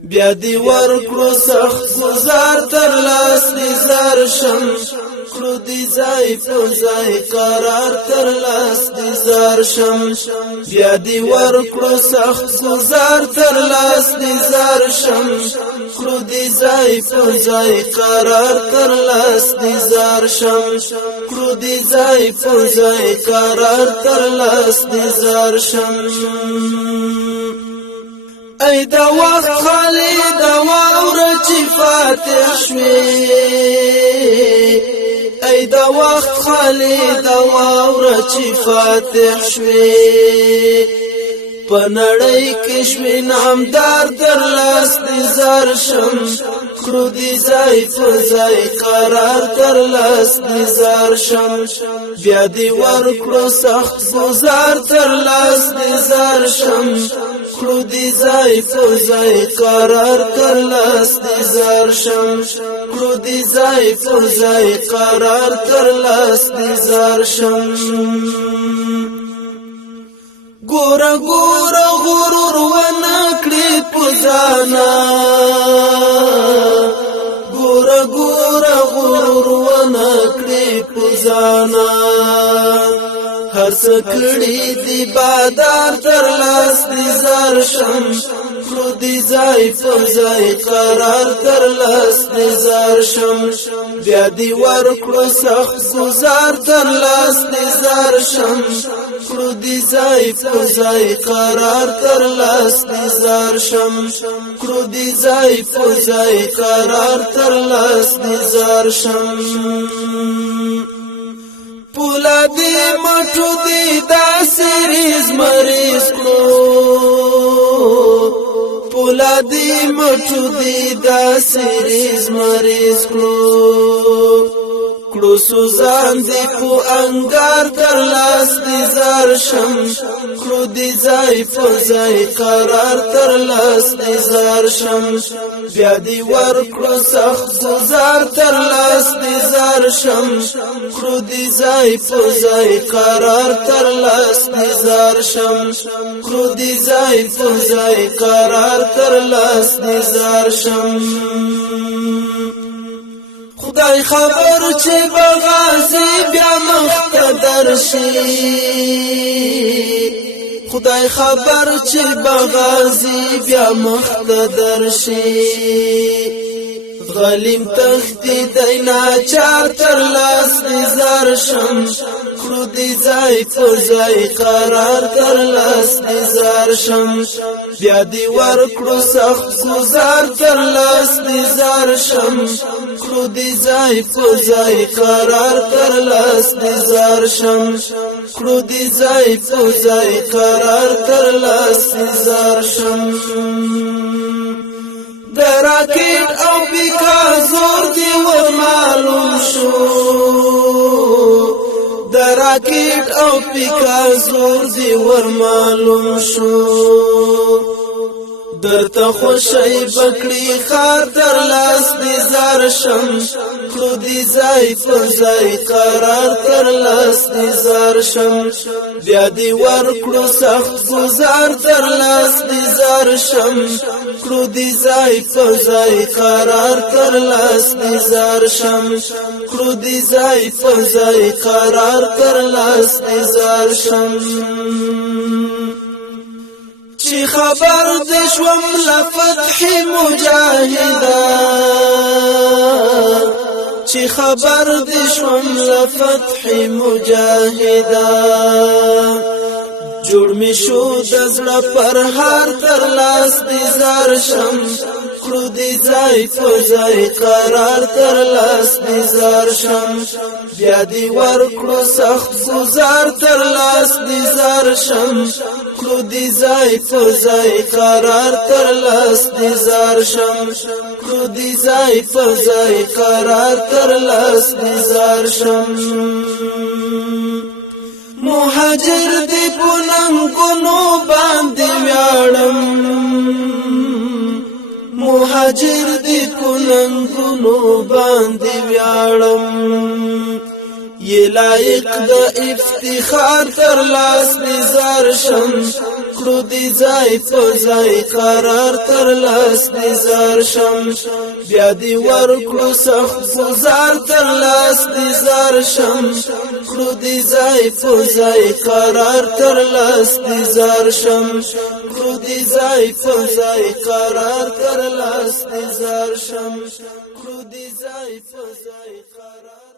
بیا دی ورکړو سخت گزار تر لاس نظر شم کړو دی ځای په ځای قرار تر لاس نظر شم بیا دی ورکړو سخت گزار تر لاس نظر شم کړو دی ځای په ځای قرار تر لاس نظر شم کړو دی ځای په ځای قرار تر لاس نظر شم ای دا وخت خالی دا واوره چې فاتح شوي ای دا وخت خالی دا واوره چې فاتح شوي په نړۍ کې شوي نامدار در لاس نظر شم کړو دی ځای په ځای قرار تر لاس نظر شم بیا دی ورکړو سخت گزار تر لاس نظر شم کړو دی ځای په ځای قرار تر لاس نظر شم کړو دی ځای په ځای قرار تر لاس نظر شم ګوره ګوره غرور ونکړي پزانا ګوره ګوره غرور ونکړي پزانا هر څه کړي دی بادار تر لاس نظر شم کړو دی ځای په ځای قرار تر لاس نظر شم بیا دی ورکړو سخت گزار تر لاس نظر شم کړو دی ځای په ځای قرار تر لاس نظر شم کړو دی ځای په ځای قرار تر لاس نظر شم پولادی مټو دی داسې ریز مریض کړو پولادی مټو دی داسې ریز مریض کړو کړو سوزان دی په انګار تر لاس نظر شم کړو دی ځای په ځای قرار تر لاس نظر شم بیا دی ورکړو سخت گزار تر لاس نظر شم کړو دی ځای په ځای قرار تر لاس نظر شم کړو دی ځای په ځای قرار تر لاس نظر شم خدای خبر چې بغازی بیا مقتدر شي خدای خبر چې بغازی بیا مقتدر شي غلیم تختی دینا چار تر لاس نظر شم کړو دی ځای په ځای قرار تر لاس نظر شم بیا دی ورکړو سخت گزار تر لاس نظر شم کړو دی ځای په ځای قرار تر لاس نظر شم کړو دی ځای په ځای قرار تر لاس نظر شم د راکټ او پیکا زور دی ور معلوم شو د راکټ او پیکا زور دی ور معلوم شو درته خوشی بکړي خار تر لاس نظر شم کړو دی ځای په ځای قرار تر لاس نظر شم بیا دی ورکړو سخت گزار تر لاس نظر شم کړو دی ځای په ځای قرار تر لاس نظر شم کړو دی ځای په ځای قرار تر لاس نظر شم چې خبر د شوم لفتح مجاهدا چې خبر د شوم لفتح مجاهدا جوړ می شو د زړه پر هار تر لاس نظر شم کړو دی ځای په ځای قرار تر لاس نظر شم بیا دی ورکړو سخت گزار تر لاس نظر شم کړو دی ځای په ځای قرار تر لاس نظر شم کړو دی ځای په ځای قرار تر لاس نظر شم مهاجر دی پوننګونو باندې ویاړم مهاجر دی پوننګونو باندې ویاړم یې لایق د افتخار تر لاس نظر شم کړو دی ځای په ځای قرار تر لاس دی زار شم بیا دی ورکړو سخت گزار تر لاس دی زار شم کړو دی ځای په ځای قرار تر لاس دی زار شم کړو دی ځای په ځای قرار تر لاس دی زار شم کړو دی ځای په ځای قرار